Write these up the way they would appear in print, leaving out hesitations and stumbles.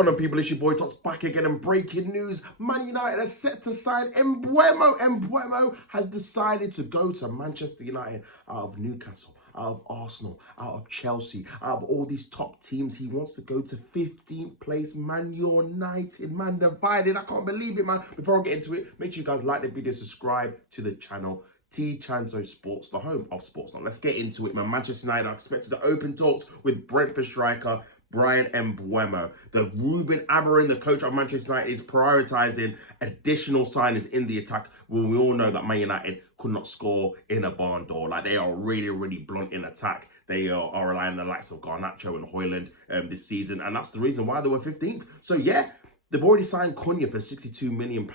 On people, it's your boy Tots back again, and breaking news: Man United are set to sign Mbumeo. Mbumeo has decided to go to Manchester United out of Newcastle, out of Arsenal, out of Chelsea, out of all these top teams. He wants to go to 15th place. Man United, man divided. I can't believe it, man. Before I get into it, make sure you guys like the video, subscribe to the channel. Chanzo Sports, the home of sports. Now let's get into it, man. Manchester United are expected to open talks with Brentford striker Bryan Mbumeo. The Ruben Amorim, the coach of Manchester United, is prioritising additional signings in the attack. Well, we all know that Man United could not score in a barn door. Like, they are really, really blunt in attack. They are relying on the likes of Garnacho and Højlund this season, and that's the reason why they were 15th. So yeah, they've already signed Cunha for £62 million.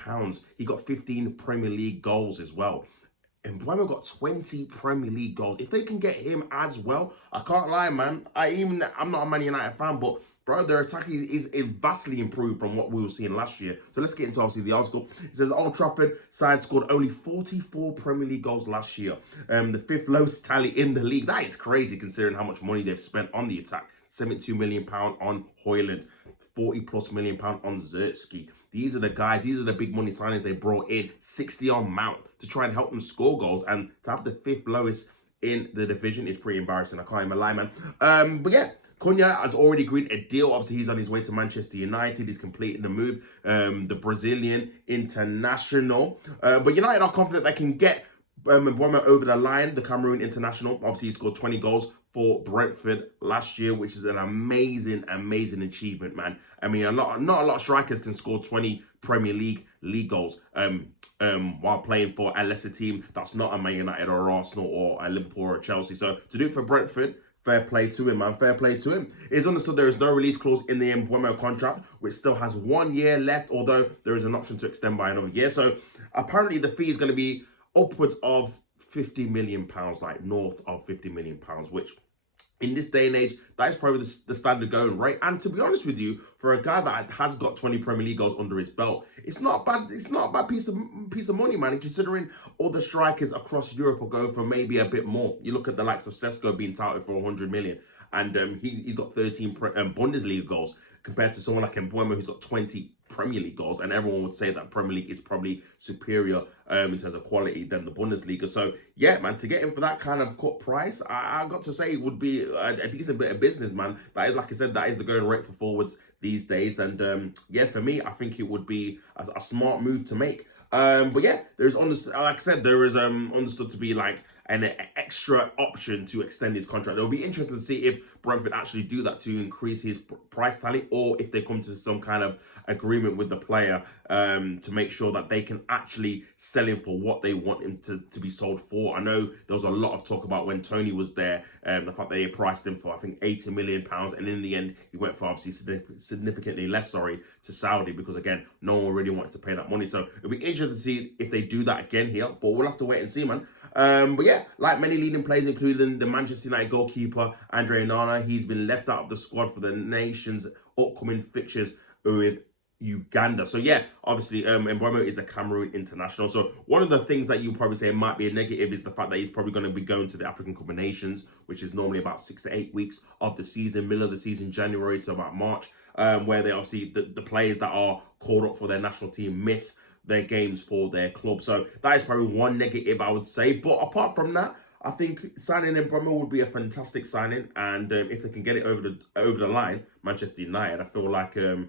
He got 15 Premier League goals as well. And Mbumeo got 20 Premier League goals. If they can get him as well, I can't lie, man. I'm not a Man United fan, but bro, their attack is vastly improved from what we were seeing last year. So let's get into obviously the article. It says Old Trafford side scored only 44 Premier League goals last year. The fifth lowest tally in the league. That is crazy considering how much money they've spent on the attack. £72 million on Højlund. £40+ million on Zertsky. These are the guys, these are the big money signings they brought in. 60 on Mount to try and help them score goals, and to have the fifth lowest in the division is pretty embarrassing. I can't even lie, man. But yeah, Cunha has already agreed a deal. Obviously, he's on his way to Manchester United. He's completing the move. The Brazilian international. But United are confident they can get Mbumeo over the line. The Cameroon international. Obviously, he scored 20 goals for Brentford last year, which is an amazing achievement, man. I mean, not a lot of strikers can score 20 Premier League goals while playing for a lesser team that's not a Man United or Arsenal or a Liverpool or a Chelsea. So to do it for Brentford, fair play to him, man. Fair play to him. It's understood there is no release clause in the Mbumeo contract, which still has 1 year left, although there is an option to extend by another year. So apparently the fee is going to be upwards of £50 million, like north of £50 million, which in this day and age, that is probably the standard going rate. And to be honest with you, for a guy that has got 20 Premier League goals under his belt, it's not bad. It's not a bad piece of money, man. And considering all the strikers across Europe are going for maybe a bit more. You look at the likes of Sesko being touted for 100 million, and he's got 13 Bundesliga goals compared to someone like Mbumeo who's got 20 Premier League goals, and everyone would say that Premier League is probably superior in terms of quality than the Bundesliga. So yeah, man, to get him for that kind of cut price, I got to say it would be a decent bit of business, man. That is, like I said, that is the going rate for forwards these days, and yeah, for me, I think it would be a smart move to make. But yeah, there's like I said, there is understood to be like an extra option to extend his contract. It'll be interesting to see if Brentford actually do that to increase his price tally, or if they come to some kind of agreement with the player to make sure that they can actually sell him for what they want him to be sold for. I know there was a lot of talk about when Tony was there, the fact they priced him for, I think, £80 million, and in the end, he went for obviously significantly less, to Saudi, because again, no one really wanted to pay that money. So it'll be interesting to see if they do that again here, but we'll have to wait and see, man. But yeah, like many leading players, including the Manchester United goalkeeper, Andre Onana, he's been left out of the squad for the nation's upcoming fixtures with Uganda. So yeah, obviously Mbumeo is a Cameroon international. So one of the things that you probably say might be a negative is the fact that he's probably going to be going to the African Cup of Nations, which is normally about 6 to 8 weeks of the season, middle of the season, January to about March, where they obviously, the players that are called up for their national team miss their games for their club. So that is probably one negative, I would say. But apart from that, I think signing Mbumeo would be a fantastic signing, and if they can get it over the line, Manchester United, I feel like a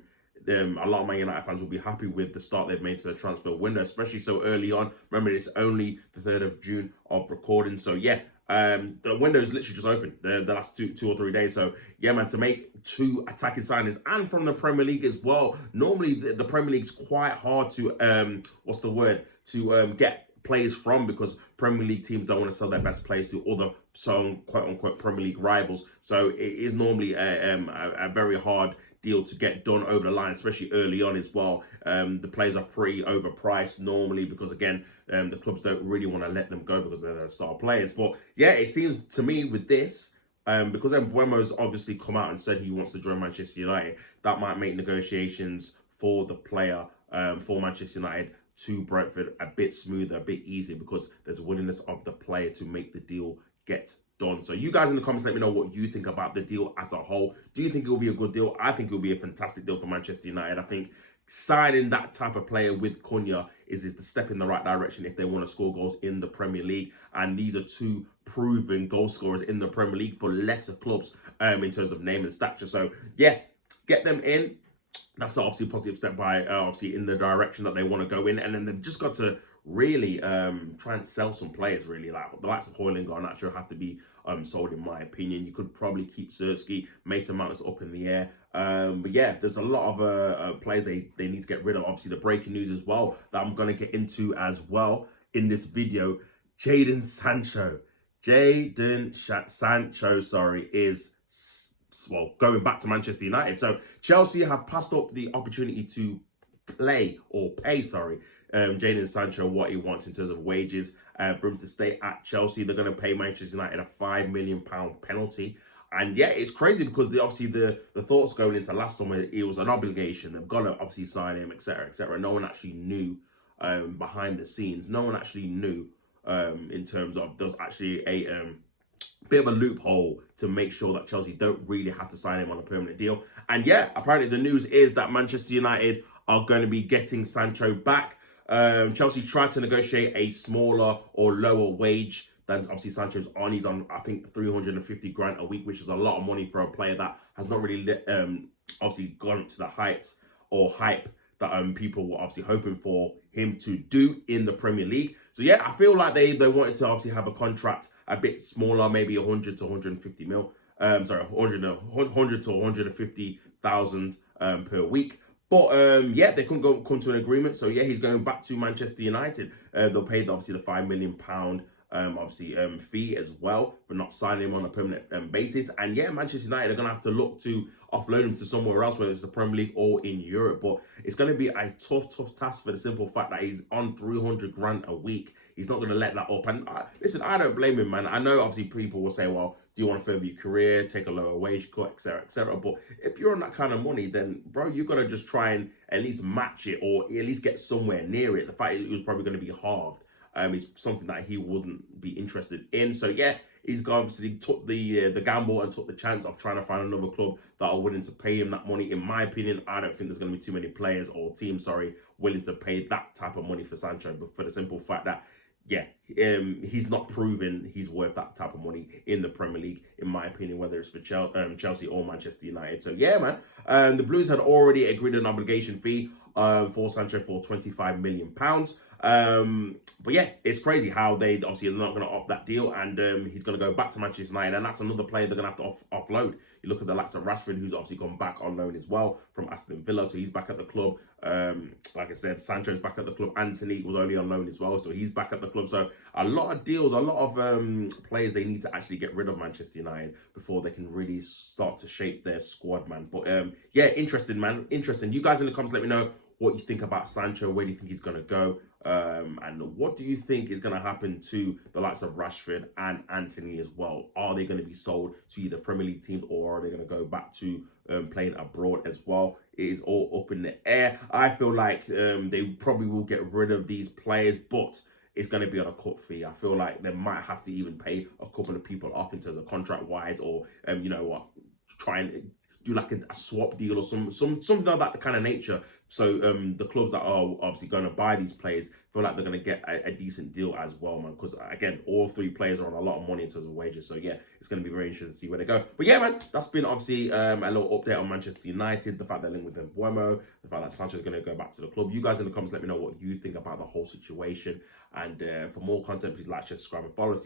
lot of Man United fans will be happy with the start they've made to the transfer window, especially so early on. Remember, it's only the 3rd of June of recording, so yeah, the window is literally just open the last two or 3 days. So yeah, man, to make 2 attacking signings and from the Premier League as well. Normally the Premier League's quite hard to get players from, because Premier League teams don't want to sell their best players to other quote unquote Premier League rivals. So it is normally a very hard deal to get done over the line, especially early on as well. The players are pretty overpriced normally, because again, the clubs don't really want to let them go because they're their star players. But yeah, it seems to me with this, because Mbumeo's obviously come out and said he wants to join Manchester United, that might make negotiations for the player for Manchester United to Brentford a bit smoother, a bit easier, because there's a willingness of the player to make the deal get done. So you guys in the comments, let me know what you think about the deal as a whole. Do you think it will be a good deal? I think it will be a fantastic deal for Manchester United. I think signing that type of player with Cunha is the step in the right direction if they want to score goals in the Premier League. And these are two proven goal scorers in the Premier League for lesser clubs in terms of name and stature. So yeah, get them in. That's obviously a positive step by obviously in the direction that they want to go in. And then they've just got to really try and sell some players, really. Like the likes of Højlund are not sure have to be sold, in my opinion. You could probably keep Sirski, Mason Mount is up in the air. But yeah, there's a lot of players they need to get rid of. Obviously, the breaking news as well that I'm going to get into as well in this video. Jadon Sancho, sorry, is, well, going back to Manchester United. So Chelsea have passed up the opportunity to pay Jadon Sancho what he wants in terms of wages for him to stay at Chelsea. They're going to pay Manchester United a £5 million penalty. And yeah, it's crazy because obviously the thoughts going into last summer, it was an obligation. They've got to obviously sign him, etc., etc. No one actually knew behind the scenes. No one actually knew in terms of there was actually a bit of a loophole to make sure that Chelsea don't really have to sign him on a permanent deal. And yeah, apparently the news is that Manchester United are going to be getting Sancho back. Chelsea tried to negotiate a smaller or lower wage than obviously Sancho's on. He's on, I think, 350 grand a week, which is a lot of money for a player that has not really obviously gone to the heights or hype that people were obviously hoping for him to do in the Premier League. So yeah, I feel like they wanted to obviously have a contract a bit smaller, maybe 100 to 150 mil. 100 to 150,000 per week. But yeah, they couldn't come to an agreement. So yeah, he's going back to Manchester United. They'll pay obviously the £5 million fee as well for not signing him on a permanent basis. And yeah, Manchester United are going to have to look to offload him to somewhere else, whether it's the Premier League or in Europe. But it's going to be a tough task for the simple fact that he's on 300 grand a week. He's not going to let that up. And listen, I don't blame him, man. I know obviously people will say, well, do you want to further your career, take a lower wage cut, etc., etc. But if you're on that kind of money, then, bro, you've got to just try and at least match it or at least get somewhere near it. The fact it was probably going to be halved is something that he wouldn't be interested in. So yeah, he's obviously took the gamble and took the chance of trying to find another club that are willing to pay him that money. In my opinion, I don't think there's going to be too many players or teams, willing to pay that type of money for Sancho. But for the simple fact that, yeah, he's not proven he's worth that type of money in the Premier League, in my opinion, whether it's for Chelsea or Manchester United. So yeah, man, the Blues had already agreed an obligation fee for Sancho for £25 million. But yeah, it's crazy how they obviously are not going to opt that deal, and he's going to go back to Manchester United, and that's another player they're going to have to offload. You look at the likes of Rashford, who's obviously gone back on loan as well from Aston Villa, so he's back at the club. Like I said, Sancho's back at the club. Anthony was only on loan as well, so he's back at the club. So a lot of deals, a lot of players they need to actually get rid of Manchester United before they can really start to shape their squad, man. But yeah, interesting, man. Interesting. You guys in the comments, let me know what you think about Sancho. Where do you think he's going to go? And what do you think is going to happen to the likes of Rashford and Anthony as well? Are they going to be sold to either Premier League teams, or are they going to go back to playing abroad as well? It is all up in the air. I feel like they probably will get rid of these players, but it's going to be on a cut fee. I feel like they might have to even pay a couple of people off in terms of contract-wise, or, you know what, try and do like a swap deal or something of that kind of nature. So the clubs that are obviously going to buy these players feel like they're going to get a decent deal as well, man. Because again, all three players are on a lot of money in terms of wages. So yeah, it's going to be very interesting to see where they go. But yeah, man, that's been obviously a little update on Manchester United. The fact they're linked with Mbumeo, the fact that Sancho is going to go back to the club. You guys in the comments, let me know what you think about the whole situation. And for more content, please like, share, subscribe, and follow.